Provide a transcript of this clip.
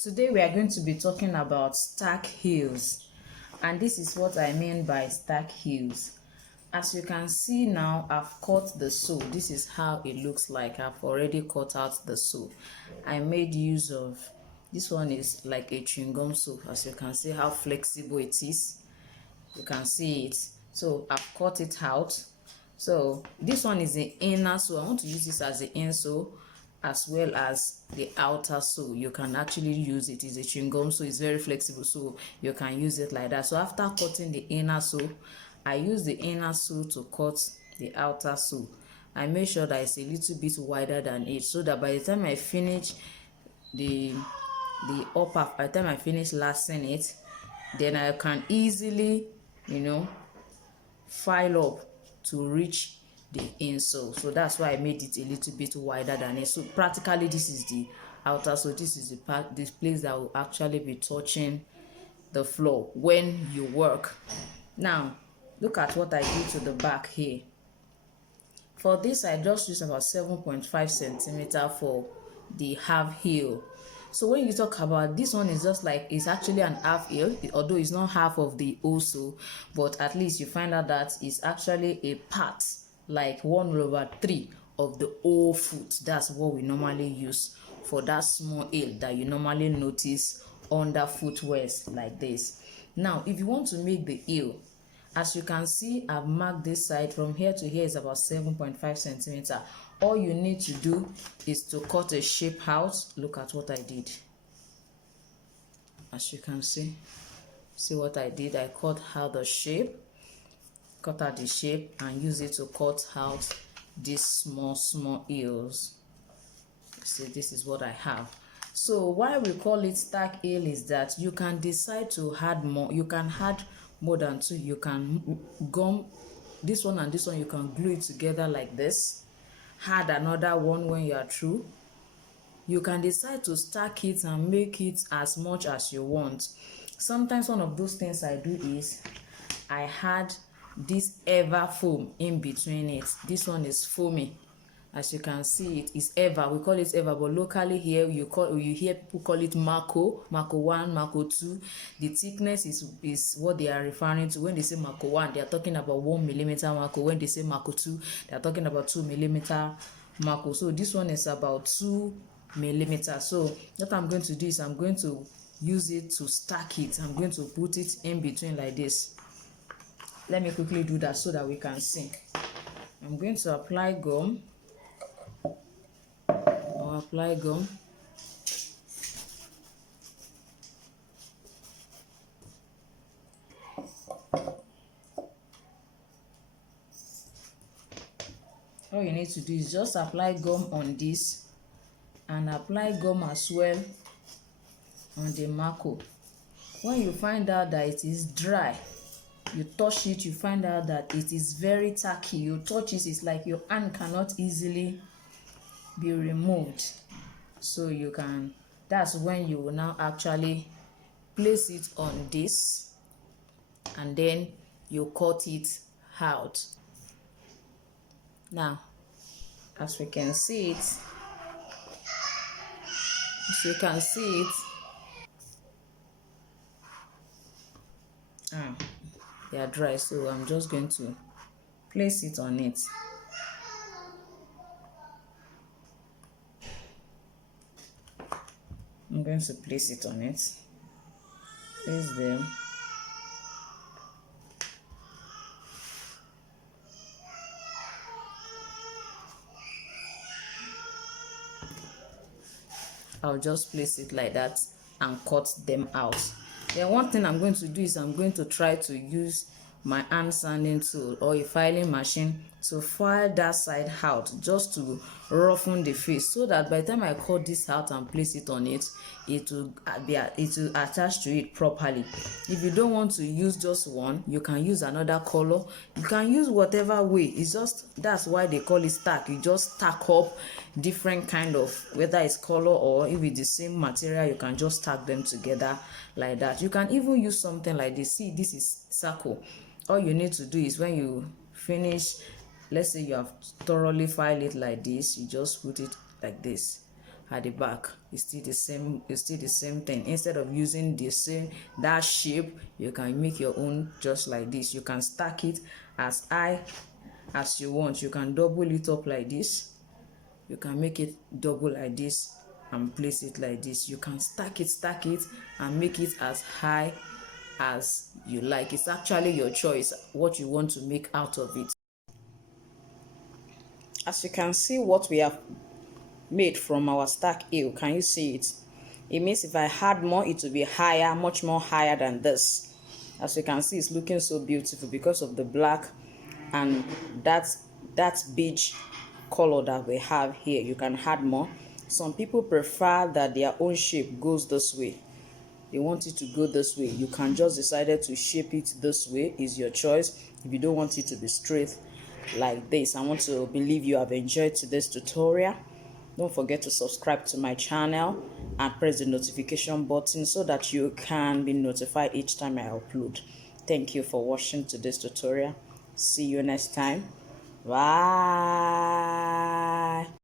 Today we are going to be talking about stack heels, and this is what I mean by stack heels. As you can see now, I've cut the sole. This is how it looks like. I've already cut out the sole. I made use of, this one is like a chewing gum sole. As you can see how flexible it is. You can see it. So I've cut it out. So this one is the inner sole. I want to use this as the insole as well as the outer sole. You can actually use it. It's a chewing gum, so it's very flexible, so you can use it like that. So after cutting the inner sole, I use the inner sole to cut the outer sole. I make sure that it's a little bit wider than it, so that by the time I finish the upper, by the time I finish lacing it, then I can easily, file up to reach the insole. So that's why I made it a little bit wider than it. So practically this is the outer, so this is the part, this place that will actually be touching the floor when you work. Now look at what I did to the back here. For this I just used about 7.5 centimeter for the half heel. So when you talk about this one, is just like, it's actually an half heel, although it's not half of the also, but at least you find out that it's actually a part, like 1/3 of the whole foot. That's what we normally use for that small heel that you normally notice under footwears like this. Now if you want to make the heel, as you can see, I've marked this side. From here to here is about 7.5 centimeter. All you need to do is to cut a shape out. Look at what I did. As you can see what I did. I cut out the shape, cut out the shape, and use it to cut out these small heels. See, this is what I have. So why we call it stack heel is that you can decide to add more. You can add more than two. You can gum this one and this one, you can glue it together like this, add another one when you are through. You can decide to stack it and make it as much as you want. Sometimes one of those things I do is I add this ever foam in between it. This one is foamy. As you can see, it is ever. We call it ever, but locally here you hear people call it Mako 1, Mako 2. The thickness is what they are referring to. When they say Mako 1, they are talking about 1 millimeter Mako. When they say Mako 2, they are talking about 2 millimeter Mako. So this one is about 2 millimeters. So what I'm going to do is I'm going to use it to stack it. I'm going to put it in between like this. Let me quickly do that so that we can see. I'm going to apply gum. Apply gum. All you need to do is just apply gum on this and apply gum as well on the Mako. When you find out that it is dry, you touch it, you find out that it is very tacky. You touch it, it's like your hand cannot easily be removed. So you can, that's when you will now actually place it on this and then you cut it out. Now as we can see it, they are dry, so I'm just going to place it on it. I'm going to place it on it. Place them. I'll just place it like that and cut them out. Then one thing I'm going to do is I'm going to try to use my hand sanding tool or a filing machine to file that side out, just to roughen the face, so that by the time I cut this out and place it on it, it will attach to it properly. If you don't want to use just one, you can use another color. You can use whatever way. It's just, that's why they call it stack. You just stack up different kind of, whether it's color or if it's the same material, you can just stack them together like that. You can even use something like this. See, this is circle. All you need to do is when you finish, let's say you have thoroughly filed it like this, you just put it like this at the back. It's still the same thing. Instead of using the same that shape, you can make your own just like this. You can stack it as high as you want. You can double it up like this. You can make it double like this and place it like this. You can stack it and make it as high as you like. It's actually your choice what you want to make out of it. As you can see what we have made from our stack heel, can you see it? It means if I had more, it will be higher, much more higher than this. As you can see, it's looking so beautiful because of the black and that beige color that we have here. You can add more. Some people prefer that their own shape goes this way. They want it to go this way. You can just decide to shape it this way. Is your choice. If you don't want it to be straight like this, I want to believe you have enjoyed today's tutorial. Don't forget to subscribe to my channel and press the notification button so that you can be notified each time I upload. Thank you for watching today's tutorial. See you next time. Bye.